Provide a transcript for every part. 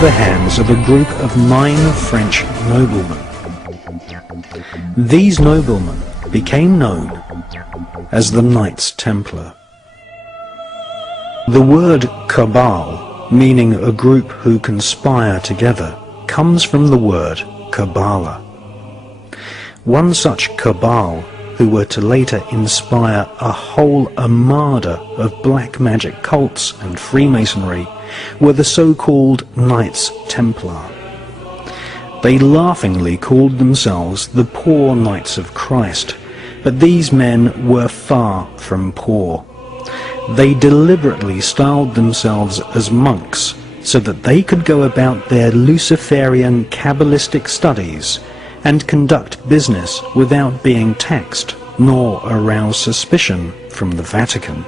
the hands of a group of 9 French noblemen. These noblemen became known as the Knights Templar. The word cabal, meaning a group who conspire together, comes from the word Kabbalah. One such cabal, who were to later inspire a whole armada of black magic cults and Freemasonry, were the so-called Knights Templar. They laughingly called themselves the Poor Knights of Christ, but these men were far from poor. They deliberately styled themselves as monks so that they could go about their Luciferian Kabbalistic studies and conduct business without being taxed nor arouse suspicion from the Vatican.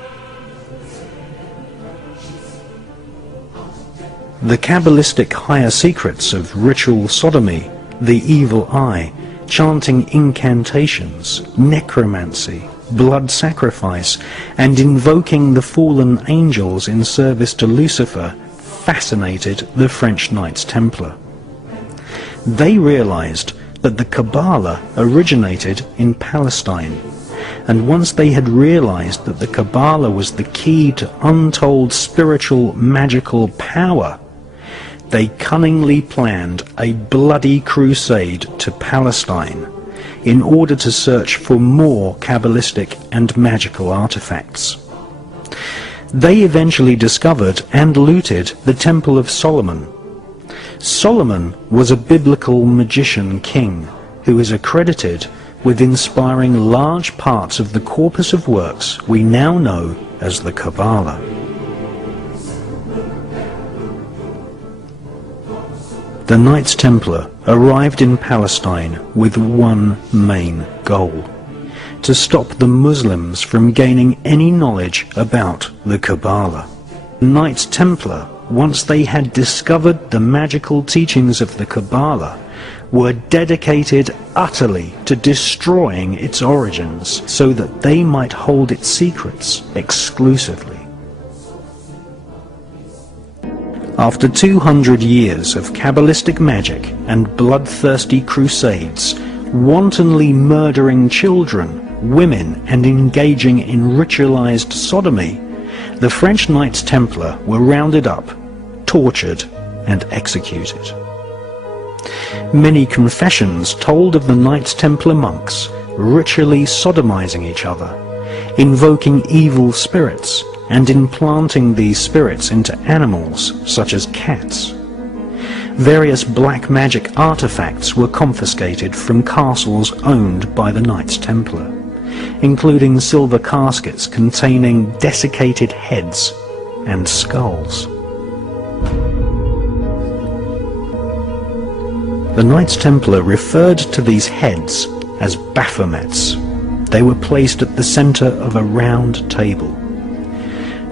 The Kabbalistic higher secrets of ritual sodomy, the evil eye, chanting incantations, necromancy, blood sacrifice, and invoking the fallen angels in service to Lucifer fascinated the French Knights Templar. They realized that the Kabbalah originated in Palestine, and once they had realized that the Kabbalah was the key to untold spiritual magical power, they cunningly planned a bloody crusade to Palestine in order to search for more Kabbalistic and magical artifacts. They eventually discovered and looted the Temple of Solomon. Solomon was a biblical magician king who is accredited with inspiring large parts of the corpus of works we now know as the Kabbalah. The Knights Templar arrived in Palestine with one main goal: to stop the Muslims from gaining any knowledge about the Kabbalah. The Knights Templar, once they had discovered the magical teachings of the Kabbalah, were dedicated utterly to destroying its origins so that they might hold its secrets exclusively. After 200 years of Kabbalistic magic and bloodthirsty crusades, wantonly murdering children, women, and engaging in ritualized sodomy, the French Knights Templar were rounded up, tortured, and executed. Many confessions told of the Knights Templar monks ritually sodomizing each other, invoking evil spirits, and implanting these spirits into animals such as cats. Various black magic artifacts were confiscated from castles owned by the Knights Templar, including silver caskets containing desiccated heads and skulls. The Knights Templar referred to these heads as Baphomets. They were placed at the center of a round table.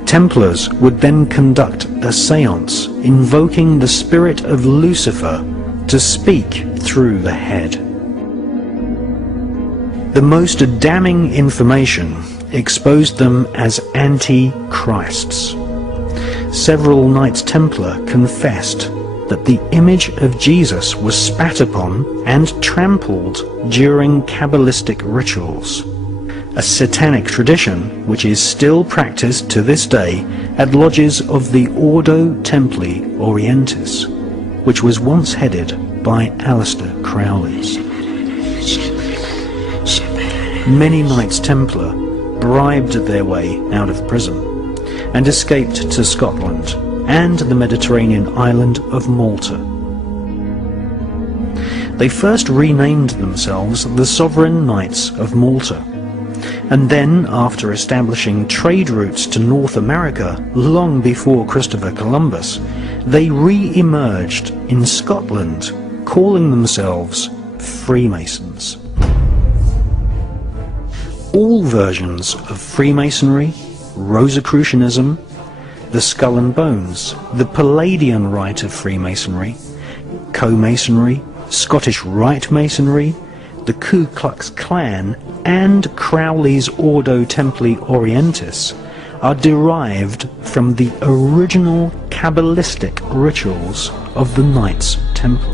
Templars would then conduct a séance invoking the spirit of Lucifer to speak through the head. The most damning information exposed them as anti-Christs. Several Knights Templar confessed that the image of Jesus was spat upon and trampled during Kabbalistic rituals, a satanic tradition which is still practiced to this day at lodges of the Ordo Templi Orientis, which was once headed by Aleister Crowley. Many Knights Templar bribed their way out of prison and escaped to Scotland and the Mediterranean island of Malta. They first renamed themselves the Sovereign Knights of Malta, and then, after establishing trade routes to North America long before Christopher Columbus, they re-emerged in Scotland, calling themselves Freemasons. All versions of Freemasonry, Rosicrucianism, the Skull and Bones, the Palladian Rite of Freemasonry, Co-Masonry, Scottish Rite Masonry, the Ku Klux Klan, and Crowley's Ordo Templi Orientis are derived from the original Kabbalistic rituals of the Knights Templar.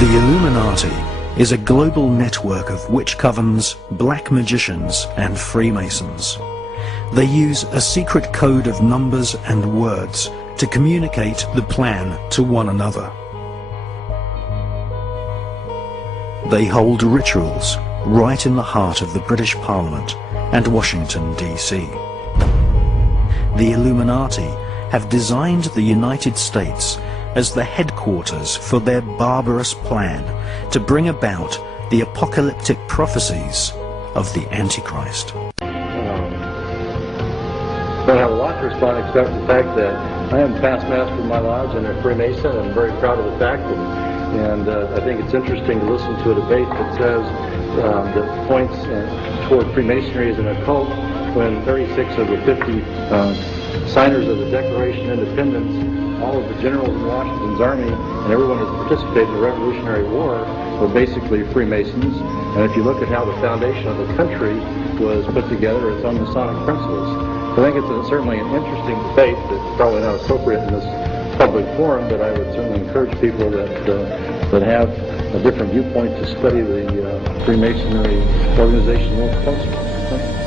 The Illuminati is a global network of witch covens, black magicians, and Freemasons. They use a secret code of numbers and words to communicate the plan to one another. They hold rituals right in the heart of the British Parliament and Washington, D.C. The Illuminati have designed the United States as the headquarters for their barbarous plan to bring about the apocalyptic prophecies of the Antichrist. Don't have a lot to respond except the fact that I am past master of my lodge and a Freemason, and I'm very proud of the fact. And I think it's interesting to listen to a debate that says that points toward Freemasonry as an occult when 36 of the 50 signers of the Declaration of Independence, all of the generals in Washington's army, and everyone who's participated in the Revolutionary War were basically Freemasons. And if you look at how the foundation of the country was put together, it's on Masonic principles. So I think it's certainly an interesting debate that's probably not appropriate in this public forum, but I would certainly encourage people that have a different viewpoint to study the Freemasonry organization a little closer.